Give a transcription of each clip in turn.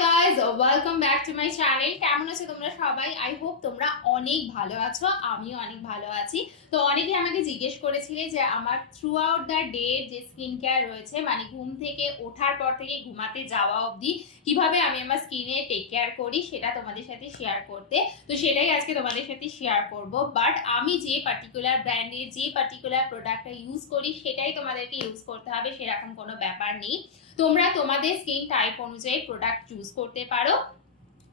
guys, welcome back to my channel. কেমন আছো তোমরা সবাই? I hope তোমরা অনেক ভালো আছো, আমিও অনেক ভালো আছি। তো অনেকে আমাকে জিজ্ঞেস করেছিলে যে আমার থ্রু আউট দ্য ডে যে স্কিন কেয়ার রয়েছে, মানে ঘুম থেকে ওঠার পর থেকে ঘুমাতে যাওয়া অবধি কিভাবে আমি আমার স্কিনে টেক কেয়ার করি সেটা তোমাদের সাথে শেয়ার করতে। তো সেটাই আজকে তোমাদের সাথে শেয়ার করব। বাট আমি যে পার্টিকুলার ব্র্যান্ডের যে পার্টিকুলার প্রোডাক্টটা ইউজ করি সেটাই তোমাদেরকে ইউজ করতে হবে, সেরকম কোনো ব্যাপার নেই। তোমরা তোমাদের স্কিন টাইপ অনুযায়ী প্রোডাক্ট চুজ করতে পারো।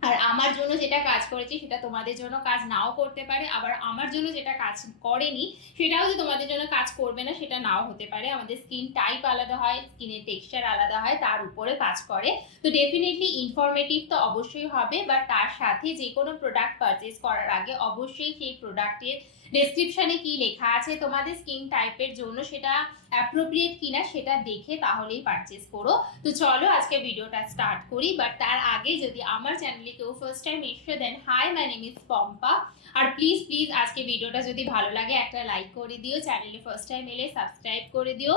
আর আমার জন্য যেটা কাজ করেছে সেটা তোমাদের জন্য কাজ নাও করতে পারে, আবার আমার জন্য যেটা কাজ করেনি সেটাও যে তোমাদের জন্য কাজ করবে না সেটা নাও হতে পারে। আমাদের স্কিন টাইপ আলাদা হয়, স্কিনের টেক্সচার আলাদা হয়, তার উপরে কাজ করে। তো ডেফিনেটলি ইনফরমেটিভ তো অবশ্যই হবে, বাট তার সাথে যে কোনো প্রোডাক্ট পারচেজ করার আগে অবশ্যই সেই প্রোডাক্টের ডেসক্রিপশনে কি লেখা আছে, তোমাদের স্কিন টাইপের জন্য সেটা অ্যাপ্রোপ্রিয়েট কিনা সেটা দেখে তাহলেই পারচেজ করো। তো চলো আজকে ভিডিওটা স্টার্ট করি। বাট তার আগে যদি আমার চ্যানেলে কেউ ফার্স্ট টাইম এসে দেন, hi my name is Pampa. আর প্লিজ প্লিজ আজকে ভিডিওটা যদি ভালো লাগে একটা লাইক করে দিও, চ্যানেলে ফার্স্ট টাইম এলে সাবস্ক্রাইব করে দিও।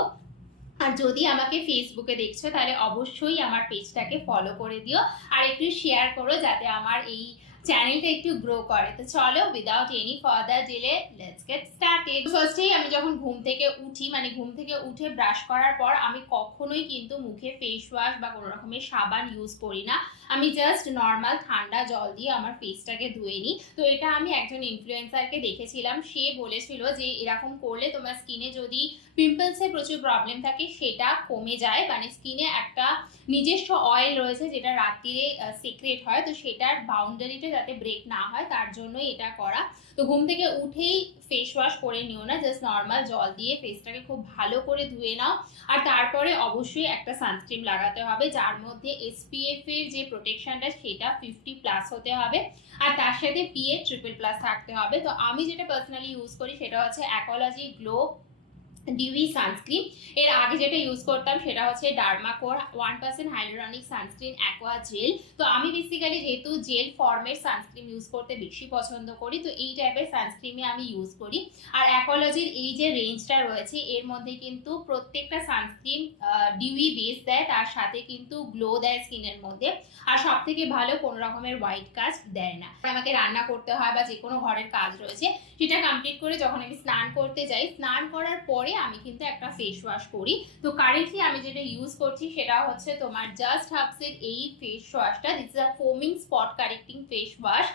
আর যদি আমাকে ফেসবুকে দেখছো তাহলে অবশ্যই আমার পেজটাকে ফলো করে দিও আর একটু শেয়ার করো যাতে আমার এই চ্যানেলটা একটু গ্রো করে। তো চলো without any further delay let's get started. ফার্স্টেই আমি যখন ঘুম থেকে উঠি, মানে ঘুম থেকে উঠে ব্রাশ করার পর আমি কখনোই কিন্তু মুখে ফেস ওয়াশ বা কোনো রকমের সাবান ইউজ করি না। আমি জাস্ট নর্মাল ঠান্ডা জল দিয়ে আমার ফেসটাকে ধুয়ে নিই। তো এটা আমি একজন ইনফ্লুয়েন্সারকে দেখেছিলাম, সে বলেছিল যে এরকম করলে তোমার স্কিনে যদি পিম্পলসের প্রচুর প্রবলেম থাকে সেটা কমে যায়, মানে স্কিনে একটা নিজস্ব অয়েল রয়েছে যেটা রাত্রিরে সিক্রেট হয়, তো সেটার বাউন্ডারিটা যাতে ব্রেক না হয় তার জন্যই এটা করা। তো ঘুম থেকে উঠেই ফেস ওয়াশ করে নিও না, জাস্ট নর্মাল জল দিয়ে ফেসটাকে খুব ভালো করে ধুয়ে নাও। আর তারপরে অবশ্যই একটা সানস্ক্রিন লাগাতে হবে যার মধ্যে এসপিএফ এর যে প্রোটেকশনটা সেটা 50+ হতে হবে, আর তার সাথে পিএ ট্রিপল+ থাকতে হবে। তো আমি যেটা পার্সোনালি ইউজ করি সেটা হচ্ছে অ্যাকোলজি গ্লো ডিউই সানস্ক্রিন। এর আগে যেটা ইউজ করতাম সেটা হচ্ছে ডার্মাকোর 1% হাইলোরনিক সানস্ক্রিন অ্যাকোয়া জেল। তো আমি বেসিক্যালি যেহেতু জেল ফর্মের সানস্ক্রিন ইউজ করতে বেশি পছন্দ করি, তো এই টাইপের সানস্ক্রিনই আমি ইউজ করি। আর অ্যাকোলজির এই যে রেঞ্জটা রয়েছে এর মধ্যে কিন্তু প্রত্যেকটা সানস্ক্রিন ডিউই বেস দেয়, তার সাথে কিন্তু গ্লো দেয় স্কিনের মধ্যে। আর সব থেকে ভালো কোনো রকমের হোয়াইট কাস্ট দেয় না। আমাকে রান্না করতে হয় বা যে কোনো ঘরের কাজ রয়েছে সেটা কমপ্লিট করে যখন আমি স্নান করতে যাই, স্নান করার পরে আমি কিন্তু একটা ফেস ওয়াশ করি। তো কারেন্টলি আমি যেটা ইউজ করছি সেটা হচ্ছে তোমার জাস্ট হাবসের এই ফেস ওয়াশটা। This is a foaming spot correcting face wash.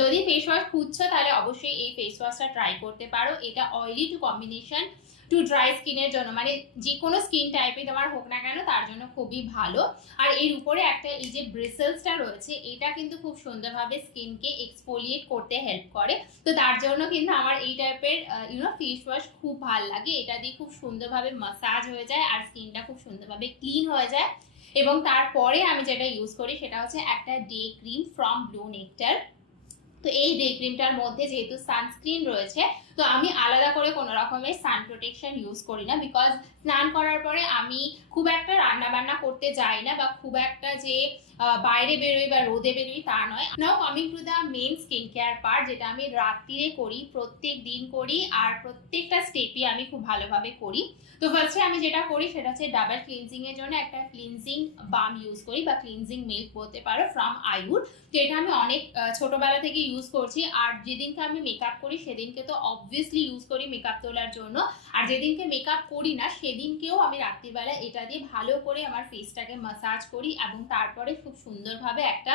যদি ফেস ওয়াশ খুঁজছো তাহলে অবশ্যই এই ফেস ওয়াশটা ট্রাই করতে পারো। এটা oily two combination to dry স্কিনের জন্য, মানে যে কোনো স্কিন টাইপে তোমার হোক না কেন তার জন্য খুবই ভালো। আর এর উপরে একটা এই যে ব্রিসেলসটা রয়েছে এটা কিন্তু খুব সুন্দরভাবে স্কিনকে এক্সফোলিয়েট করতে হেল্প করে। তো তার জন্য কিন্তু আমার এই টাইপের ফেস ওয়াশ খুব ভালো লাগে। এটা দিয়ে খুব সুন্দরভাবে মাসাজ হয়ে যায় আর স্কিনটা খুব সুন্দরভাবে ক্লিন হয়ে যায়। এবং তারপরে আমি যেটা ইউজ করি সেটা হচ্ছে একটা day cream from blue nectar. তো এই ডে ক্রিমটার মধ্যে যেহেতু সানস্ক্রিন রয়েছে তো আমি আলাদা করে কোনো রকমের সান প্রোটেকশন ইউজ করি না, বিকজ স্নান করার পরে আমি খুব একটা রান্না বান্না করতে যাই না বা খুব একটা যে বাইরে বেরোই বা রোদে বেরোই তা নয়। Now coming to the main skin care part, যেটা আমি রাত্রিরে করি, প্রত্যেক দিন করি আর প্রত্যেকটা স্টেপই আমি খুব ভালোভাবে করি। তো ফার্স্টে আমি যেটা করি সেটা হচ্ছে ডাবল ক্লিনজিং এর জন্য একটা ক্লিনজিং বাম ইউজ করি বা ক্লিনজিং মিল্ক বলতে পারো, ফ্রম আইউড। যেটা আমি অনেক ছোটবেলা থেকে ইউজ করছি। আর যেদিনকে আমি মেকআপ করি সেদিনকে তো অবভিয়াসলি ইউজ করি মেকআপ তোলার জন্য, আর যেদিনকে মেকআপ করি না সেদিনকেও আমি রাত্রিবেলা এটা দিয়ে ভালো করে আমার ফেসটাকে মাসাজ করি এবং তারপরে খুব সুন্দরভাবে একটা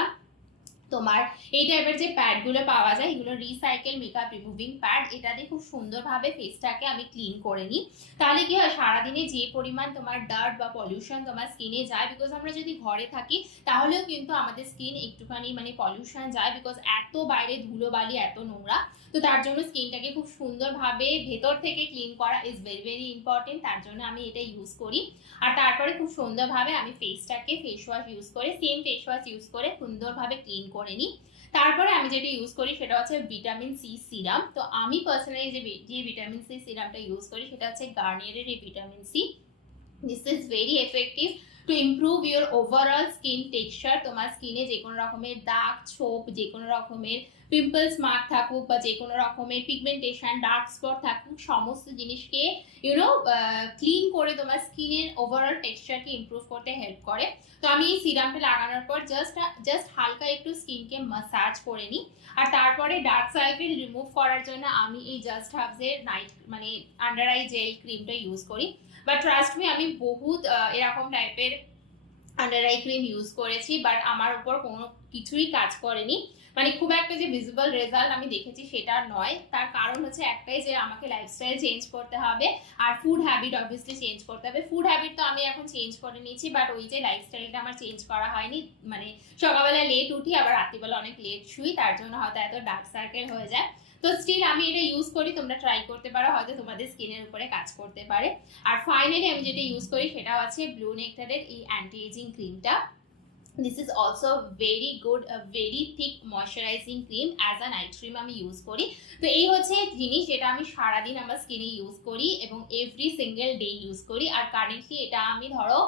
তোমার এই টাইপের যে প্যাডগুলো পাওয়া যায় এগুলো রিসাইকেল মেকআপ রিমুভিং প্যাড, এটা দিয়ে খুব সুন্দরভাবে ফেসটাকে আমি ক্লিন করে নিই। তাহলে কি হয়, সারাদিনে যে পরিমাণ তোমার ডার্ট বা পলিউশন তোমার স্কিনে যায়, বিকজ আমরা যদি ঘরে থাকি তাহলেও কিন্তু আমাদের স্কিন একটুখানি মানে পলিউশন যায়, বিকজ এত বাইরে ধুলোবালি এত নোংরা। তো তার জন্য স্কিনটাকে খুব সুন্দরভাবে ভেতর থেকে ক্লিন করা ইজ ভেরি ভেরি ইম্পর্টেন্ট, তার জন্য আমি এটা ইউজ করি। আর তারপরে খুব সুন্দরভাবে আমি ফেসটাকে ফেস ওয়াশ ইউজ করে সেম ফেস ওয়াশ ইউজ করে সুন্দরভাবে ক্লিন করে নিই। তারপরে আমি যেটা ইউজ করি সেটা হচ্ছে ভিটামিন সি সিরাম। তো আমি পার্সোনালি যে ভিটামিন সি সিরামটা ইউজ করি সেটা হচ্ছে গার্নিয়ারের এই vitamin C. This is very effective to improve your overall skin texture. তোমার স্কিনে যে কোনো রকমের দাগ ছোপ, যে কোনো রকমের পিম্পলস মার্ক থাকুক বা যে কোনো রকমের পিগমেন্টেশন ডার্ক স্পট থাকুক, সমস্ত জিনিসকে ক্লিন করে তোমার স্কিনের ওভারঅল টেক্সচারকে ইমপ্রুভ করতে হেল্প করে। তো আমি এই সিরামটা লাগানোর পর জাস্ট হালকা একটু স্কিনকে মাসাজ করে নিই। আর তারপরে ডার্ক সার্কেল রিমুভ করার জন্য আমি এই জাস্ট হাবসের নাইট মানে আন্ডার আই জেল ক্রিমটা ইউজ করি। বাট ট্রাস্ট মি, আমি বহুত এরকম টাইপের আন্ডার আই ক্রিম ইউজ করেছি, বাট আমার উপর কোনো কিছুই কাজ করেনি। মানে খুব একটা যে ভিজিবল রেজাল্ট আমি দেখেছি সেটা নয়। তার কারণ হচ্ছে একটাই, যে আমাকে লাইফস্টাইল চেঞ্জ করতে হবে আর ফুড হ্যাবিট অবভিয়াসলি চেঞ্জ করতে হবে। ফুড হ্যাবিট তো আমি এখন চেঞ্জ করে নিয়েছি, বাট ওই যে লাইফস্টাইলটা আমার চেঞ্জ করা হয়নি। মানে সকালবেলা লেট উঠি, আবার রাত্রিবেলা অনেক লেট শুই, তার জন্য হয়তো এত ডার্ক সার্কেল হয়ে যায়। তো স্টিল আমি এটা ইউজ করি, তোমরা ট্রাই করতে পারো, হয়তো তোমাদের স্কিনের উপরে কাজ করতে পারে। আর ফাইনালি আমি যেটা ইউজ করি সেটা হচ্ছে ব্লু নেক্টারের এই অ্যান্টি এজিং ক্রিমটা। This is also very good, very thick moisturising cream. As a night cream আমি ইউজ করি। তো এই হচ্ছে জিনিস যেটা আমি সারাদিন আমার স্কিনে ইউজ করি এবং এভরি সিঙ্গেল ডে ইউজ করি। আর কারেন্টলি এটা আমি ধরো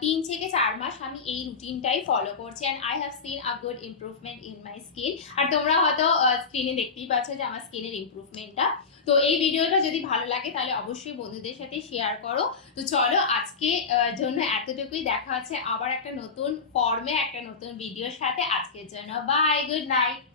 3 থেকে 4 মাস আমি এই রুটিনটাই ফলো করছি, and I have seen a good improvement in my skin. আর তোমরা হয়তো স্ক্রিনে দেখতেই পাচ্ছ যে আমার স্কিনের ইমপ্রুভমেন্টটা। তো এই ভিডিওটা যদি ভালো লাগে তাহলে অবশ্যই বন্ধুদের সাথে শেয়ার করো। তো চলো আজকে জন্য এতটুকুই, দেখা হচ্ছে আবার একটা নতুন ফর্মে একটা নতুন ভিডিওর সাথে। আজকের জন্য বাই, গুড নাইট।